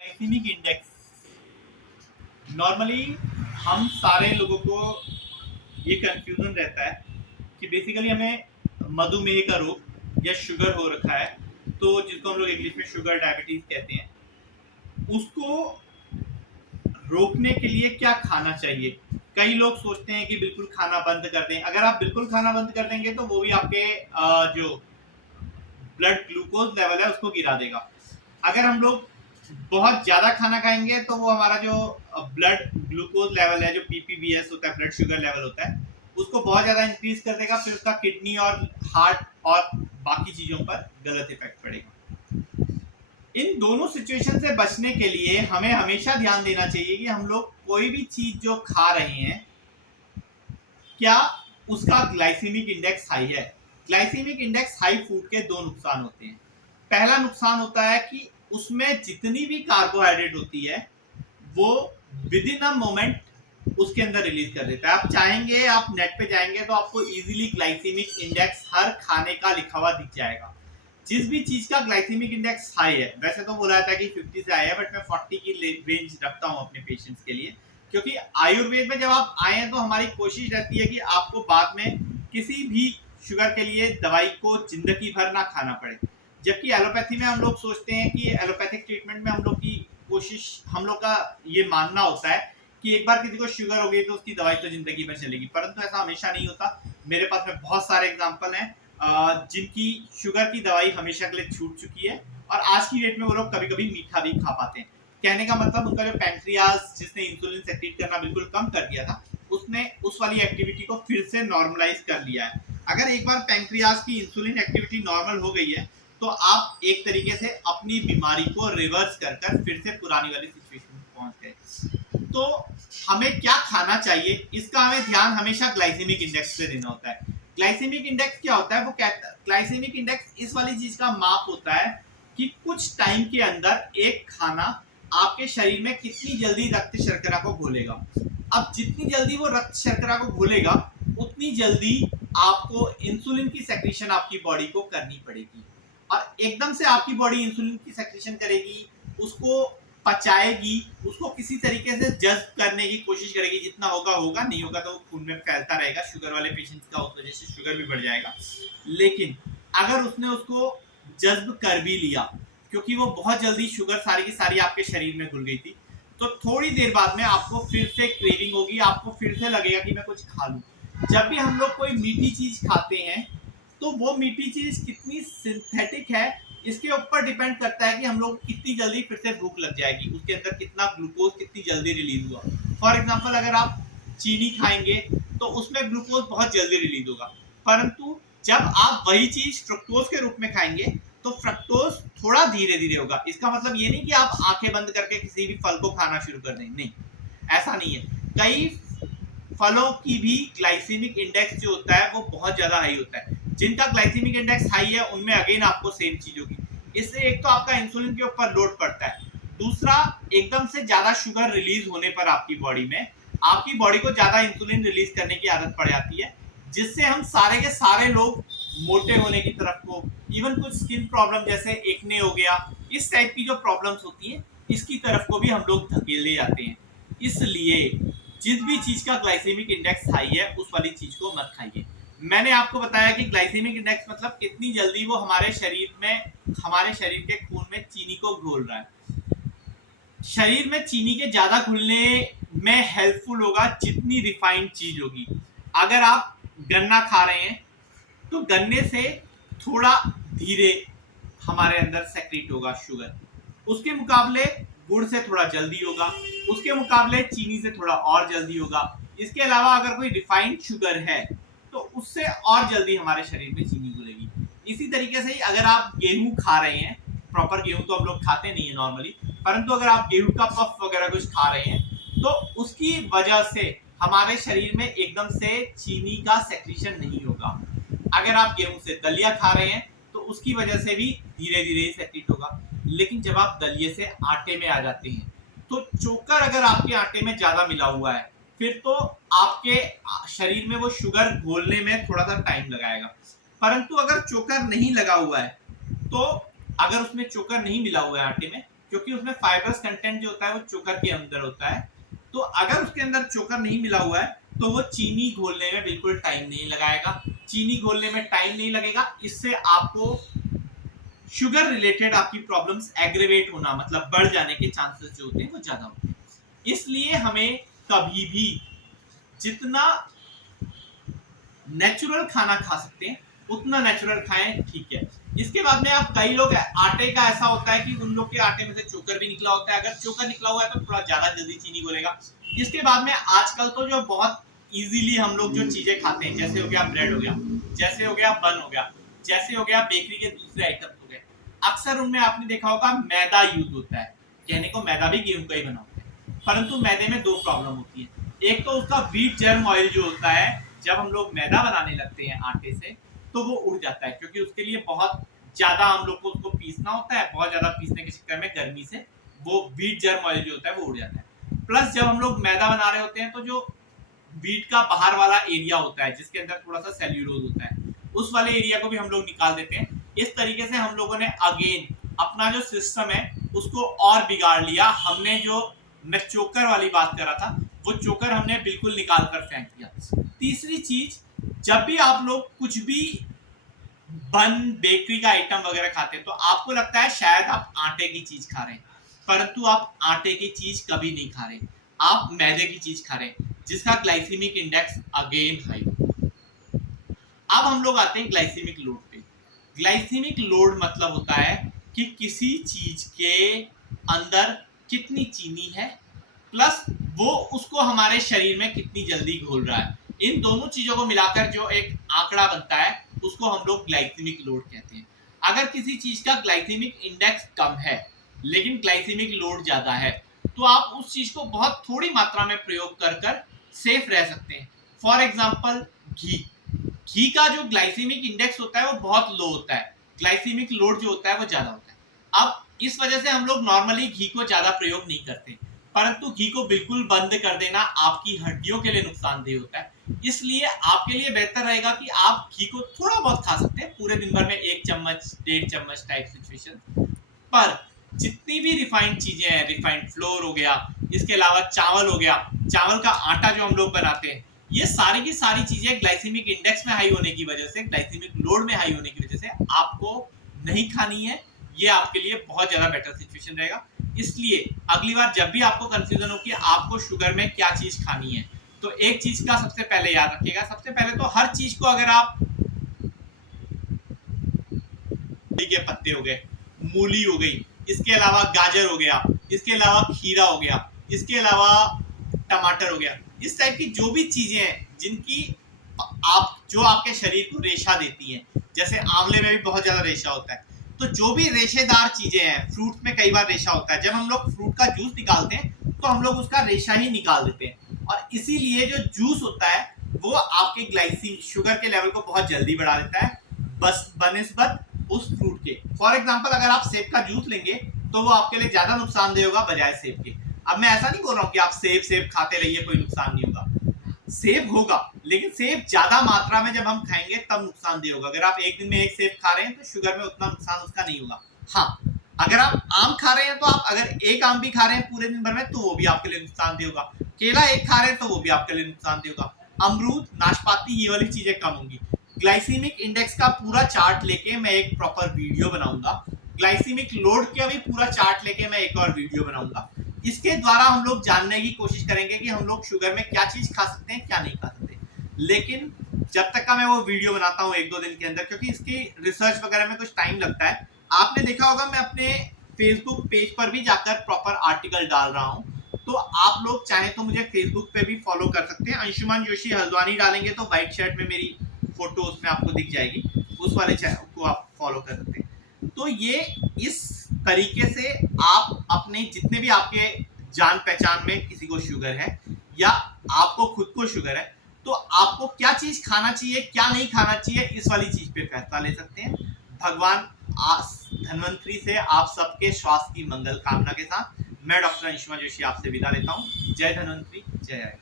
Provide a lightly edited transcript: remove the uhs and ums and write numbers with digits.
Glycaemic index normally हम सारे लोगों को ये कंफ्यूजन रहता है कि बेसिकली हमें मधुमेह का रोग या शुगर हो रखा है, तो जिसको हम लोग इंग्लिश में शुगर डायबिटीज कहते हैं, उसको रोकने के लिए क्या खाना चाहिए। कई लोग सोचते हैं कि बिल्कुल खाना बंद कर दें। अगर आप बिल्कुल खाना बंद कर देंगे तो वो भी आपके जो ब्लड ग्लूकोज लेवल है उसको गिरा देगा। अगर हम लोग बहुत ज्यादा खाना खाएंगे तो वो हमारा जो ब्लड ग्लूकोज लेवल है, जो पीपीबीएस होता है, ब्लड शुगर लेवल होता है, उसको बहुत ज्यादा इंक्रीज कर देगा। फिर उसका किडनी और हार्ट और बाकी चीजों पर गलत इफेक्ट पड़ेगा। इन दोनों सिचुएशन से बचने के लिए हमें हमेशा ध्यान देना चाहिए कि हम लोग कोई भी चीज जो खा रहे हैं, क्या उसका ग्लाइसेमिक इंडेक्स हाई है। ग्लाइसेमिक इंडेक्स हाई फूड के दो नुकसान होते हैं। पहला नुकसान होता है कि उसमें जितनी भी कार्बोहाइड्रेट होती है वो विद इन अ मोमेंट उसके अंदर रिलीज कर देता है। आप चाहेंगे, आप नेट पे जाएंगे तो आपको इजीली ग्लाइसेमिक इंडेक्स हर खाने का लिखा हुआ दिख जाएगा। जिस भी चीज का ग्लाइसेमिक इंडेक्स हाई है, वैसे तो बोला जाता है कि 50 से हाई है, बट मैं 40 की रेंज रखता हूँ अपने पेशेंट्स के लिए, क्योंकि आयुर्वेद में जब आप आए हैं तो हमारी कोशिश रहती है कि आपको बाद में किसी भी शुगर के लिए दवाई को जिंदगी भर ना खाना पड़े। जबकि एलोपैथी में हम लोग सोचते हैं कि एलोपैथिक ट्रीटमेंट में हम लोग की कोशिश, हम लोग का ये मानना होता है कि एक बार किसी को शुगर हो गई तो उसकी दवाई तो जिंदगी भर चलेगी, परंतु ऐसा हमेशा नहीं होता। मेरे पास में बहुत सारे एग्जाम्पल हैं जिनकी शुगर की दवाई हमेशा के लिए छूट चुकी है, और आज की डेट में वो लोग कभी कभी मीठा भी खा पाते हैं। कहने का मतलब उनका जो पैंक्रियाज, जिसने इंसुलिन सेक्रेट करना बिल्कुल कम कर दिया था, उसने उस वाली एक्टिविटी को फिर से नॉर्मलाइज कर लिया है। अगर एक बार पैंक्रियाज की इंसुलिन एक्टिविटी नॉर्मल हो गई है तो आप एक तरीके से अपनी बीमारी को रिवर्स कर कर फिर से पुरानी वाली सिचुएशन में पहुंच गए। तो हमें क्या खाना चाहिए, इसका हमें ध्यान हमेशा ग्लाइसेमिक इंडेक्स से देना होता है। ग्लाइसेमिक इंडेक्स क्या होता है, वो ग्लाइसेमिक इंडेक्स इस वाली चीज का माप होता है कि कुछ टाइम के अंदर एक खाना आपके शरीर में कितनी जल्दी रक्त शर्करा को घोलेगा। अब जितनी जल्दी वो रक्त शर्करा को घोलेगा उतनी जल्दी आपको इंसुलिन की सेक्रेशन आपकी बॉडी को करनी पड़ेगी, और एकदम से आपकी बॉडी इंसुलिन की सेक्रेशन करेगी, उसको पचाएगी, उसको किसी तरीके से जज्ब करने की कोशिश करेगी। जितना होगा होगा, नहीं होगा तो खून में फैलता रहेगा। शुगर वाले पेशेंट्स का उस वजह से शुगर भी बढ़ जाएगा। लेकिन अगर उसने उसको जज्ब कर भी लिया, क्योंकि वो बहुत जल्दी शुगर सारी की सारी आपके शरीर में घुल गई थी, तो थोड़ी देर बाद में आपको फिर से क्रेविंग होगी, आपको फिर से लगेगा कि मैं कुछ खा लूं। जब भी हम लोग कोई मीठी चीज खाते हैं तो वो मीठी चीज कितनी सिंथेटिक है इसके ऊपर डिपेंड करता है कि हम लोग कितनी जल्दी फिर से भूख लग जाएगी, उसके अंदर कितना ग्लूकोज कितनी जल्दी रिलीज हुआ। फॉर एग्जाम्पल, अगर आप चीनी खाएंगे तो उसमें ग्लूकोज बहुत जल्दी रिलीज होगा, परंतु जब आप वही चीज फ्रक्टोज के रूप में खाएंगे तो फ्रक्टोज थोड़ा धीरे धीरे होगा। इसका मतलब ये नहीं कि आप आंखें बंद करके किसी भी फल को खाना शुरू कर दें, नहीं, ऐसा नहीं है। कई फलों की भी ग्लाइसेमिक इंडेक्स जो होता है वो बहुत ज्यादा हाई होता है। जिनका ग्लाइसेमिक इंडेक्स हाई है उनमें अगेन आपको सेम चीज होगी। इससे एक तो आपका इंसुलिन के ऊपर लोड पड़ता है, दूसरा एकदम से ज्यादा शुगर रिलीज होने पर आपकी बॉडी में, आपकी बॉडी को ज्यादा इंसुलिन रिलीज करने की आदत पड़ जाती है, जिससे हम सारे के सारे लोग मोटे होने की तरफ को, इवन कुछ स्किन प्रॉब्लम जैसे एक्ने हो गया, इस टाइप की जो प्रॉब्लम्स होती है इसकी तरफ को भी हम लोग धकेले जाते हैं। इसलिए जिस भी चीज का ग्लाइसेमिक इंडेक्स हाई है उस वाली चीज को मत खाइए। मैंने आपको बताया कि ग्लाइसेमिक इंडेक्स मतलब कितनी जल्दी वो हमारे शरीर में, हमारे शरीर के खून में चीनी को घोल रहा है। शरीर में चीनी के ज्यादा घुलने में हेल्पफुल होगा जितनी रिफाइंड चीज होगी। अगर आप गन्ना खा रहे हैं तो गन्ने से थोड़ा धीरे हमारे अंदर सेक्रेट होगा शुगर, उसके मुकाबले गुड़ से थोड़ा जल्दी होगा, उसके मुकाबले चीनी से थोड़ा और जल्दी होगा। इसके अलावा अगर कोई रिफाइंड शुगर है तो उससे और जल्दी हमारे शरीर में चीनी घुलेगी। इसी तरीके से ही अगर आप गेहूं खा रहे हैं, प्रॉपर गेहूं तो हम लोग खाते नहीं है नॉर्मली, परंतु अगर आप गेहूं का पफ वगैरह कुछ खा रहे हैं तो उसकी वजह से हमारे शरीर में एकदम से चीनी का सेक्रेशन नहीं होगा। अगर आप गेहूं से दलिया खा रहे हैं तो उसकी वजह से भी धीरे धीरे सेक्रेट होगा। लेकिन जब आप दलिये से आटे में आ जाते हैं तो चोकर अगर आपके आटे में ज्यादा मिला हुआ है फिर तो आपके शरीर में वो शुगर घोलने में थोड़ा सा टाइम लगाएगा। परंतु अगर चोकर नहीं लगा हुआ है, तो अगर उसमें चोकर नहीं मिला हुआ है आटे में, क्योंकि उसमें फाइबरस कंटेंट जो होता है वो चोकर के अंदर होता है। तो अगर उसके अंदर चोकर नहीं मिला हुआ है तो वो चीनी घोलने में बिल्कुल टाइम नहीं लगाएगा। चीनी घोलने में टाइम नहीं लगेगा, इससे आपको शुगर रिलेटेड आपकी प्रॉब्लम्स एग्रेवेट होना मतलब बढ़ जाने के चांसेस जो होते हैं वो ज्यादा होते हैं। इसलिए हमें कभी भी जितना नेचुरल खाना खा सकते हैं उतना नेचुरल खाएं, ठीक है। इसके बाद में आप कई लोग आटे का ऐसा होता है कि उन लोग के आटे में से चोकर भी निकला होता है। अगर चोकर निकला हुआ है तो थोड़ा ज्यादा जल्दी चीनी घुलेगा। इसके बाद में आजकल तो जो बहुत इजीली हम लोग जो चीजें खाते हैं, जैसे हो गया ब्रेड हो गया, जैसे हो गया बन हो गया, जैसे हो गया बेकरी के दूसरे आइटम हो गए, अक्सर उनमें आपने देखा होगा मैदा यूज होता है। कहने को मैदा भी गेहूं का ही बना होता है, परंतु मैदे में दो प्रॉब्लम होती है। एक तो उसका व्हीट जर्म ऑयल जो होता है, जब हम लोग मैदा बनाने लगते हैं आटे से तो वो उड़ जाता है, क्योंकि उसके लिए बहुत ज्यादा हम लोग को उसको पीसना होता है। बहुत ज्यादा पीसने के चक्कर में गर्मी से वो व्हीट जर्म ऑयल जो होता है वो उड़ जाता है। प्लस जब हम लोग मैदा बना रहे होते हैं तो जो व्हीट का बाहर वाला एरिया होता है जिसके अंदर थोड़ा सा सेल्यूलोज होता है, उस वाले एरिया को भी हम लोग निकाल देते हैं। इस तरीके से हम लोगों ने अगेन अपना जो सिस्टम है उसको और बिगाड़ लिया। हमने जो मैं चोकर वाली बात कर रहा था वो चोकर हमने बिल्कुल निकाल कर फेंक दिया। तीसरी चीज, जब भी आप लोग कुछ भी बन बेकरी का आइटम वगैरह खाते हैं तो आपको लगता है शायद आप आटे की चीज खा रहे हैं, परंतु आप आटे की चीज कभी नहीं खा रहे, आप मैदे की चीज खा रहे हैं जिसका ग्लाइसेमिक इंडेक्स अगेन हाई। अब हम लोग आते हैं ग्लाइसेमिक लोड पे। ग्लाइसेमिक लोड मतलब होता है कि किसी चीज के अंदर कितनी चीनी है प्लस वो उसको हमारे शरीर में कितनी जल्दी घोल रहा है। इन दोनों चीजों को मिलाकर जो एक आंकड़ा बनता है उसको हम लोग ग्लाइसेमिक लोड कहते हैं। अगर किसी चीज का ग्लाइसेमिक इंडेक्स कम है लेकिन ग्लाइसेमिक लोड ज्यादा है तो आप उस चीज को बहुत थोड़ी मात्रा में प्रयोग कर सेफ रह सकते हैं। फॉर एग्जाम्पल घी का जो ग्लाइसेमिक इंडेक्स होता है वो बहुत लो होता है, ग्लाइसेमिक लोड जो होता है वो ज्यादा होता है। अब इस वजह से हम लोग नॉर्मली घी को ज्यादा प्रयोग नहीं करते, परंतु घी को बिल्कुल बंद कर देना आपकी हड्डियों के लिए नुकसानदेह होता है। इसलिए आपके लिए बेहतर रहेगा कि आप घी को थोड़ा बहुत खा सकते हैं, पूरे दिन भर में 1 चम्मच 1.5 चम्मच टाइप सिचुएशन। पर जितनी भी रिफाइंड चीजें हैं, रिफाइंड फ्लोर हो गया, इसके अलावा चावल हो गया, चावल का आटा जो हम लोग बनाते हैं, ये सारी की सारी चीजें ग्लाइसेमिक इंडेक्स में हाई होने की वजह से, ग्लाइसेमिक लोड में हाई होने की वजह से आपको नहीं खानी है। ये आपके लिए बहुत ज्यादा बेटर सिचुएशन रहेगा। इसलिए अगली बार जब भी आपको कंफ्यूजन हो कि आपको शुगर में क्या चीज खानी है, तो एक चीज का सबसे पहले याद रखिएगा। सबसे पहले तो हर चीज को, अगर आप के पत्ते हो गए, मूली हो गई, इसके अलावा गाजर हो गया, इसके अलावा खीरा हो गया, इसके अलावा टमाटर हो गया, इस टाइप की जो भी चीजें हैं जिनकी आप जो आपके शरीर को रेशा देती हैं, जैसे आंवले में भी बहुत ज्यादा रेशा होता है, तो जो भी रेशेदार चीजें हैं, फ्रूट में कई बार रेशा होता है, जब हम लोग फ्रूट का जूस निकालते हैं तो हम लोग उसका रेशा ही निकाल देते हैं, और इसीलिए जो जूस होता है वो आपके ग्लाइसेमिक शुगर के लेवल को बहुत जल्दी बढ़ा देता है बस बनिस्बत उस फ्रूट के। फॉर एग्जाम्पल अगर आप सेब का जूस लेंगे तो वो आपके लिए ज्यादा नुकसानदेह होगा बजाय सेब के। अब मैं ऐसा नहीं बोल रहा हूँ कि आप सेब खाते रहिए, कोई नुकसान नहीं होगा, सेब होगा, लेकिन सेब ज्यादा मात्रा में जब हम खाएंगे तब नुकसानदेह होगा। अगर आप एक दिन में एक सेब खा रहे हैं तो शुगर में उतना नुकसान उसका नहीं होगा। हाँ, अगर आप आम खा रहे हैं तो आप अगर एक आम भी खा रहे हैं पूरे दिन भर में तो वो भी आपके लिए नुकसानदेह होगा। केला एक खा रहे हैं तो वो भी आपके लिए नुकसानदेह होगा। अमरूद, नाशपाती, ये वाली चीजें कम होंगी। ग्लाइसेमिक इंडेक्स का पूरा चार्ट लेके मैं एक प्रॉपर वीडियो बनाऊंगा, ग्लाइसेमिक लोड का भी पूरा चार्ट लेके मैं एक और वीडियो बनाऊंगा। इसके द्वारा हम लोग जानने की कोशिश करेंगे कि हम लोग शुगर में क्या चीज खा सकते हैं, क्या नहीं खा सकते। लेकिन जब तक का मैं वो वीडियो बनाता हूँ 1-2 दिन के अंदर, क्योंकि इसकी रिसर्च वगैरह में कुछ टाइम लगता है। आपने देखा होगा मैं अपने फेसबुक पेज पर भी जाकर प्रॉपर आर्टिकल डाल रहा हूँ, तो आप लोग चाहें तो मुझे फेसबुक पे भी फॉलो कर सकते हैं। अंशुमान जोशी हल्द्वानी डालेंगे तो व्हाइट शर्ट में मेरी फोटो उसमें आपको दिख जाएगी, उस वाले चैनल को आप फॉलो कर सकते हैं। तो ये इस तरीके से आप अपने जितने भी आपके जान पहचान में किसी को शुगर है या आपको खुद को शुगर है, तो आपको क्या चीज खाना चाहिए, क्या नहीं खाना चाहिए, इस वाली चीज पे फैसला ले सकते हैं। भगवान धन्वंतरी से आप सबके स्वास्थ्य की मंगल कामना के साथ मैं डॉक्टर अंशुमान जोशी आपसे विदा लेता हूँ। जय धन्वंतरी, जय आय।